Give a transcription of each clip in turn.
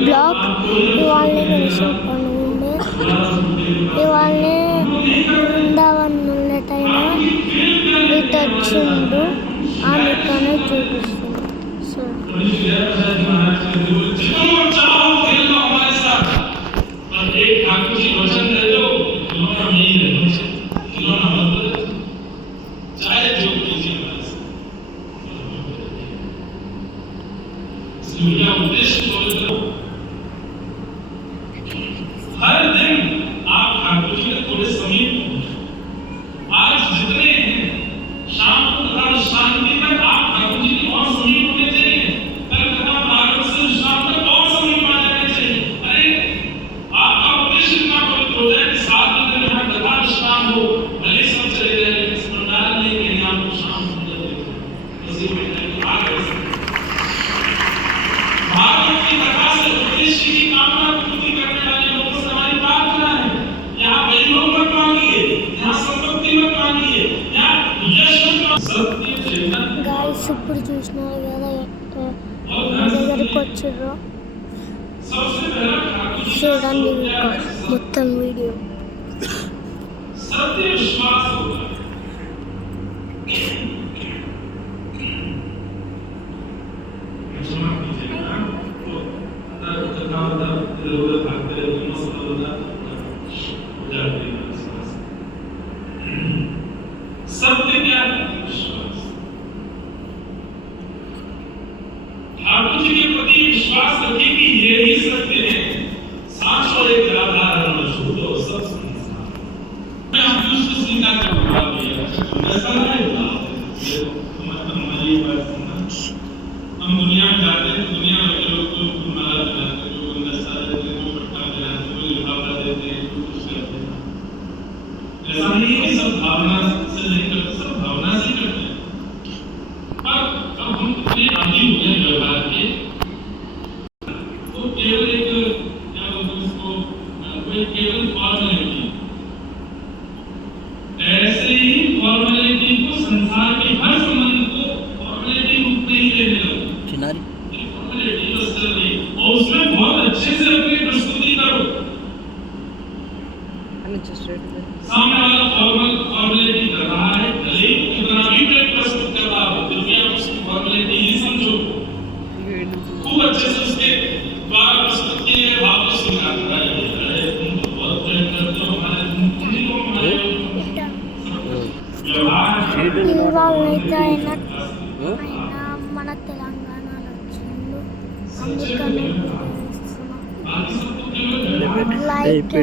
Blog ఇవాళనే కలిసిపోయింది ఇవాళనే బృందావనం ఇటు వచ్చిండు ఆమె కన్నా చూపిస్తుంది సో हर दिन आप ठाकुर जी के थोड़े समीप आज जितने हैं शाम को तथा शांति तक आप ठाकुर जी के और समीप होने चाहिए कल तथा प्रारंभ से शाम तक और समीप आ जाने चाहिए अरे आपका उद्देश्य इतना पवित्र हो जाए कि 7 दिन में यहाँ तथा शाम हो भले सब चले जाए लेकिन स्मरण नहीं कि आपको शाम सुंदर देखें इसी में आ गए भागवत की कथा से उद्देश्य की कामना पूरी करने वाले लोगों से हमारी प्रार्थना है यहाँ वैभव मत मांगिए यहाँ संपत्ति मत मांगिए यहाँ यश मत सत्य चेतन गाइस ఇప్పుడు చూస్తున్నారు కదా దగ్గరికి వచ్చారు सबसे पहला ठाकुर जी చూడండి మొత్తం వీడియో सत्य विश्वास होगा सत्य क्या है विश्वास ठाकुर जी के प्रति विश्वास रखिए कि ये ही सत्य है सांस और एक आधार है शुद्ध और सब संसार मैं हम दूसरे स्वीकार करूंगा ऐसा नहीं होगा ये बात सुनना हम दुनिया में जाते हैं दुनिया में लोग को माला चलाते हैं लोग नशा देते हैं लोग पट्टा चलाते हैं लोग लिफाफा देते हैं लोग कुछ करते हैं ऐसा नहीं है सब भावना से नहीं करते सब भावना से करते हैं पर अब हम इतने आदी हो गए व्यवहार के तो केवल एक क्या बोलते हैं उसको कोई केवल फॉर्मेलिटी ऐसे ही फॉर्मेलिटी को संसार के हर संबंध को फॉर्मेलिटी रूप में ही लेने लगे और उसमें बहुत अच्छे से अपनी प्रस्तुति करो सामने वाला फॉर्मेलिटी कर रहा है भले कितना भी प्रस्तुत कर रहा हो फिर भी आप उसकी फॉर्मेलिटी ही समझो खूब अच्छे से उसके द्वारा प्रस्तुत किए भाव को स्वीकार करा है तुम तो बहुत प्रेम करते हो हमारे तुम को हमारे व्यवहार ఇవాళైతే ఆయన మన తెలంగాణలో వచ్చిండు అందుకనే లైక్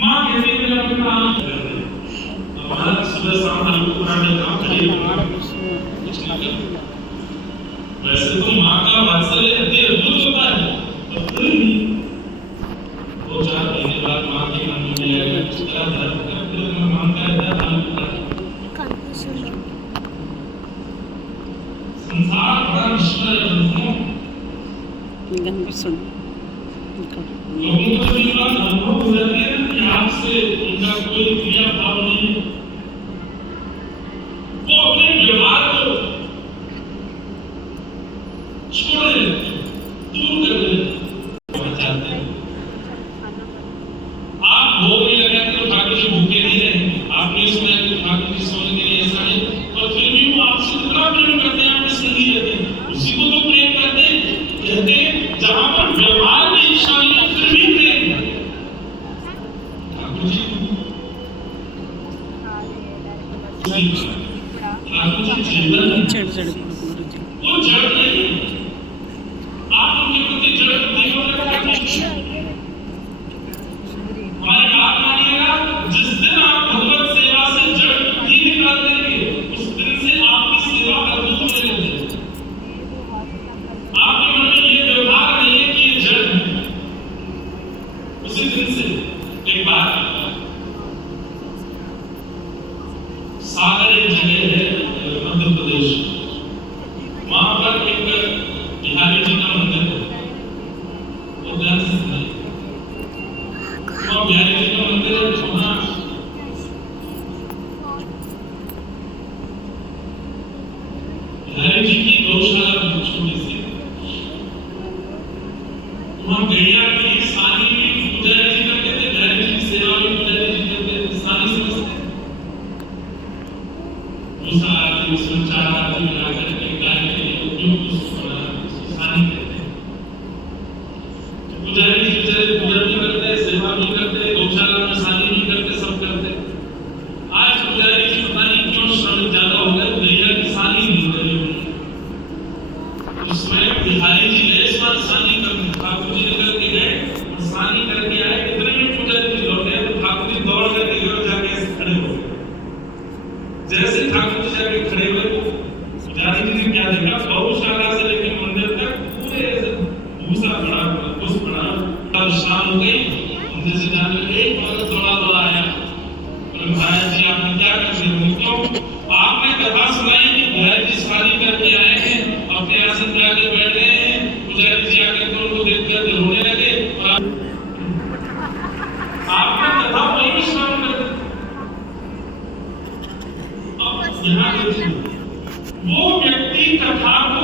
मां कहती है अपना हमारा सुबह शाम हमको पुराने काम करिए वैसे तो मां का वात्सल्य अति अद्भुत होता है और फिर भी 2-4 महीने बाद मां के मन में आएगा क्या धर्म का फिर मां का धर्म संसार बड़ा निश्चय है लोगों को भी बात अनुभव हो जाती है कि आपसे उनका कोई क्रिया भाव नहीं है वो अपने व्यवहार को छोड़ देते दूर कर देते चाहते हैं आप भोग नहीं लगाते तो ठाकुर जी भूखे नहीं रहेंगे आप नहीं सुना कि ठाकुर जी सोने के लिए ऐसा है और फिर भी वो आपसे इतना प्रेम करते हैं आपने सही रहते हैं उसी को तो प्रेम करते हैं कहते हैं जहां पर व्यवहार की इच्छा नहीं है फिर भी प्रेम ठाकुर जी वो जड़ नहीं आप उनके प्रति जड़ गैया की सानी भी पुजारी जी करते थे, गैया की सेवा भी पुजारी जी करते थे, सानी समझते दूसरा आदमी उसमें चार आदमी मिला करके गाय के लिए उपयुक्त उसको सानी कहते हैं। पुजारी जी बेचारे पूजा भी करते हैं, सेवा भी करते हैं, गौशाला में सानी भी करते, सब करते। आज पुजारी जी पता नहीं क्यों श्रमिक ज्यादा हो गए, गैया की सानी नहीं करी उसमें बिहारी जी गए इस बार सानी करने, ठाकुर जी निकल के गए और सानी करके आए। इतने में पुजारी जी लौटे तो ठाकुर जी दौड़ करके गए और जाके खड़े हो गए। जैसे ठाकुर जी जाके खड़े हुए तो पुजारी जी ने क्या देखा, गौशाला से लेकर मंदिर तक पूरे भूसा पड़ा, कुछ पड़ा। तब शाम हो गई, मंदिर से जाने लगे, एक बार थोड़ा आया, बोले महाराज जी आपने क्या कर दिया? क्यों? आपने कथा सुनाई कि महाराज जी सानी करके आए हैं, अपने आसन पे आके बैठ गए हैं, पुजारी जी आकर के उनको देखकर रोने लगे और आपने कथा वही भी श्रवण कर दी। अब यहाँ देखिए, वो व्यक्ति कथा को